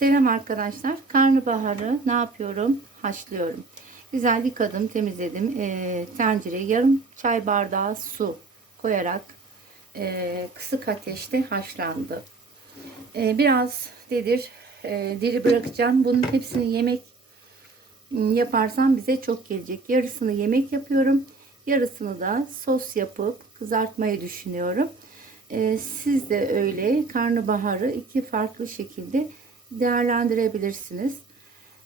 Selam arkadaşlar. Karnabaharı ne yapıyorum? Haşlıyorum. Güzel yıkadım, temizledim. E, tencereye yarım çay bardağı su koyarak e, kısık ateşte haşlandı. E, biraz dedir e, diri bırakacağım. Bunun hepsini yemek m, yaparsam bize çok gelecek. Yarısını yemek yapıyorum. Yarısını da sos yapıp kızartmayı düşünüyorum. E, siz de öyle karnabaharı iki farklı şekilde değerlendirebilirsiniz.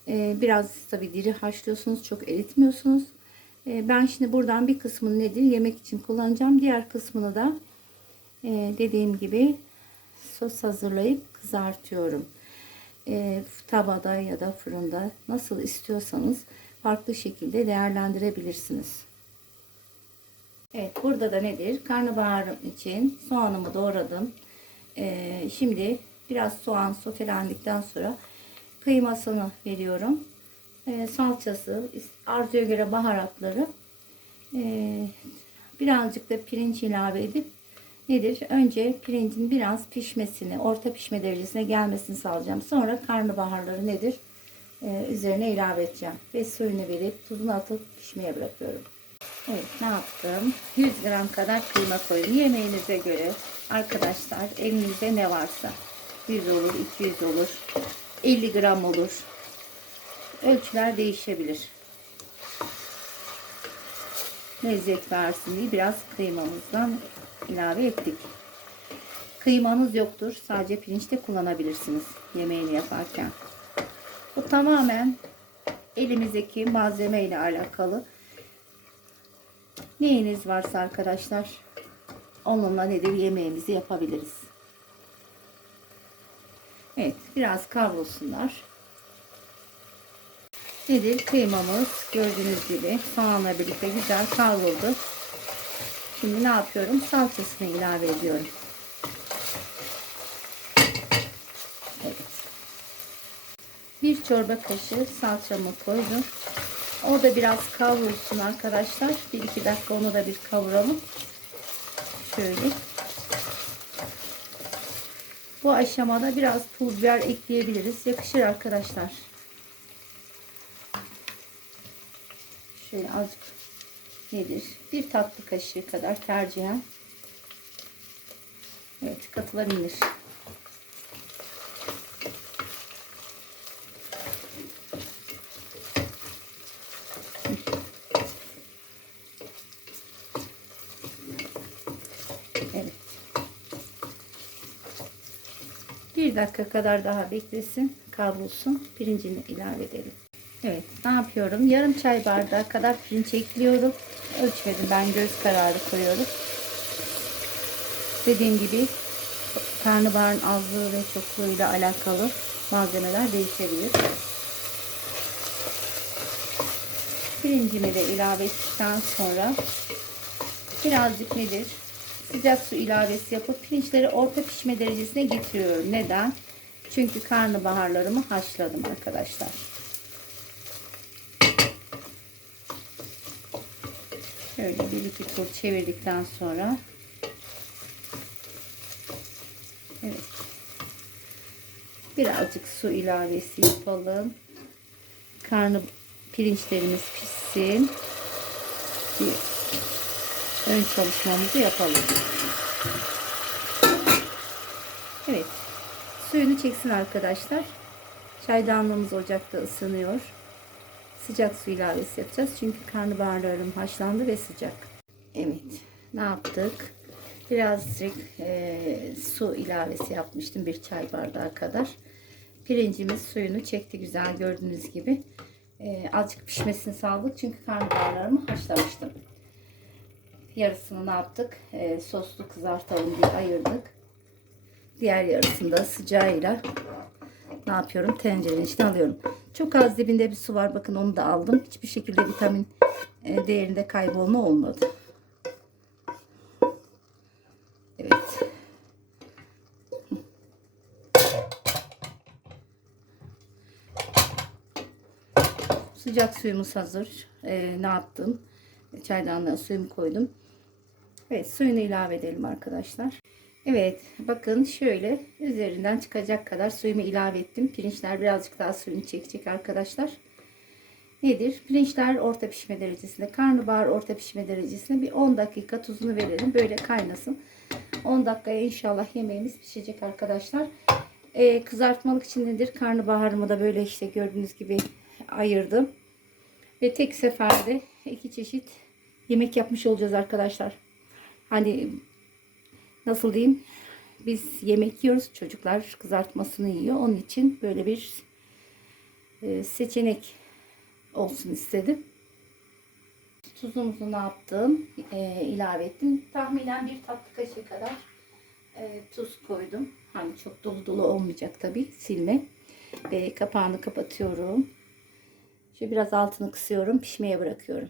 E, biraz tabi diri haşlıyorsunuz, çok eritmiyorsunuz. E, ben şimdi buradan bir kısmını nedir yemek için kullanacağım. Diğer kısmını da e, dediğim gibi sos hazırlayıp kızartıyorum. E, tavada ya da fırında nasıl istiyorsanız farklı şekilde değerlendirebilirsiniz. Evet burada da nedir? Karnabaharım için soğanımı doğradım. Ee, şimdi biraz soğan sotelendikten sonra kıymasını veriyorum. Ee, salçası, arzuya göre baharatları. Ee, birazcık da pirinç ilave edip nedir? Önce pirincin biraz pişmesini, orta pişme derecesine gelmesini sağlayacağım. Sonra karnabaharları nedir? Ee, üzerine ilave edeceğim. Ve suyunu verip tuzunu atıp pişmeye bırakıyorum. Evet ne yaptım? 100 gram kadar kıyma koydum. Yemeğinize göre arkadaşlar elinizde ne varsa 100 olur, 200 olur, 50 gram olur. Ölçüler değişebilir. Lezzet versin diye biraz kıymamızdan ilave ettik. Kıymanız yoktur. Sadece pirinçte kullanabilirsiniz yemeğini yaparken. Bu tamamen elimizdeki malzeme ile alakalı. Neyiniz varsa arkadaşlar onunla nedir yemeğimizi yapabiliriz. Evet biraz kavrulsunlar. Nedir kıymamız gördüğünüz gibi soğanla birlikte güzel kavruldu. Şimdi ne yapıyorum? Salçasını ilave ediyorum. Evet. Bir çorba kaşığı salçamı koydum. O da biraz kavrulsun arkadaşlar. Bir iki dakika onu da bir kavuralım. Şöyle. Bu aşamada biraz pul biber ekleyebiliriz. Yakışır arkadaşlar. Şöyle azıcık nedir? Bir tatlı kaşığı kadar tercihen. Evet katılabilir. 1 dakika kadar daha beklesin, kavrulsun. Pirincini ilave edelim. Evet, ne yapıyorum? Yarım çay bardağı kadar pirinç ekliyorum. Ölçmedim ben göz kararı koyuyorum. Dediğim gibi karnabaharın azlığı ve çokluğuyla alakalı malzemeler değişebilir. Pirincimi de ilave ettikten sonra birazcık nedir? Sıcak su ilavesi yapıp pirinçleri orta pişme derecesine getiriyorum. Neden? Çünkü karnabaharlarımı haşladım arkadaşlar. Şöyle bir iki tur çevirdikten sonra Evet. Birazcık su ilavesi yapalım. Karnı pirinçlerimiz pişsin. Ön çalışmamızı yapalım. Evet. Suyunu çeksin arkadaşlar. Çaydanlığımız ocakta ısınıyor. Sıcak su ilavesi yapacağız. Çünkü karnabaharlarım haşlandı ve sıcak. Evet. Ne yaptık? Birazcık e, su ilavesi yapmıştım. Bir çay bardağı kadar. Pirincimiz suyunu çekti güzel gördüğünüz gibi. E, azıcık pişmesini sağladık. Çünkü karnabaharlarımı haşlamıştım. Yarısını ne yaptık? E, soslu kızartalım diye ayırdık. Diğer yarısını da sıcağıyla ne yapıyorum? Tencerenin içine alıyorum. Çok az dibinde bir su var. Bakın onu da aldım. Hiçbir şekilde vitamin e, değerinde kaybolma olmadı. Evet. Sıcak suyumuz hazır. E, ne yaptım? Çaydanlığa suyumu koydum. Evet suyunu ilave edelim arkadaşlar. Evet bakın şöyle üzerinden çıkacak kadar suyumu ilave ettim. Pirinçler birazcık daha suyunu çekecek arkadaşlar. Nedir? Pirinçler orta pişme derecesinde. Karnabahar orta pişme derecesinde. Bir 10 dakika tuzunu verelim. Böyle kaynasın. 10 dakikaya inşallah yemeğimiz pişecek arkadaşlar. Ee, kızartmalık için nedir? Karnabaharımı da böyle işte gördüğünüz gibi ayırdım. Ve tek seferde iki çeşit yemek yapmış olacağız arkadaşlar. Hani nasıl diyeyim? Biz yemek yiyoruz. Çocuklar kızartmasını yiyor. Onun için böyle bir e, seçenek olsun istedim. Tuzumuzu ne yaptım? E, ilave ettim. Tahminen bir tatlı kaşığı kadar e, tuz koydum. Hani çok dolu dolu olmayacak tabi silme. Ve kapağını kapatıyorum. Şöyle biraz altını kısıyorum. Pişmeye bırakıyorum.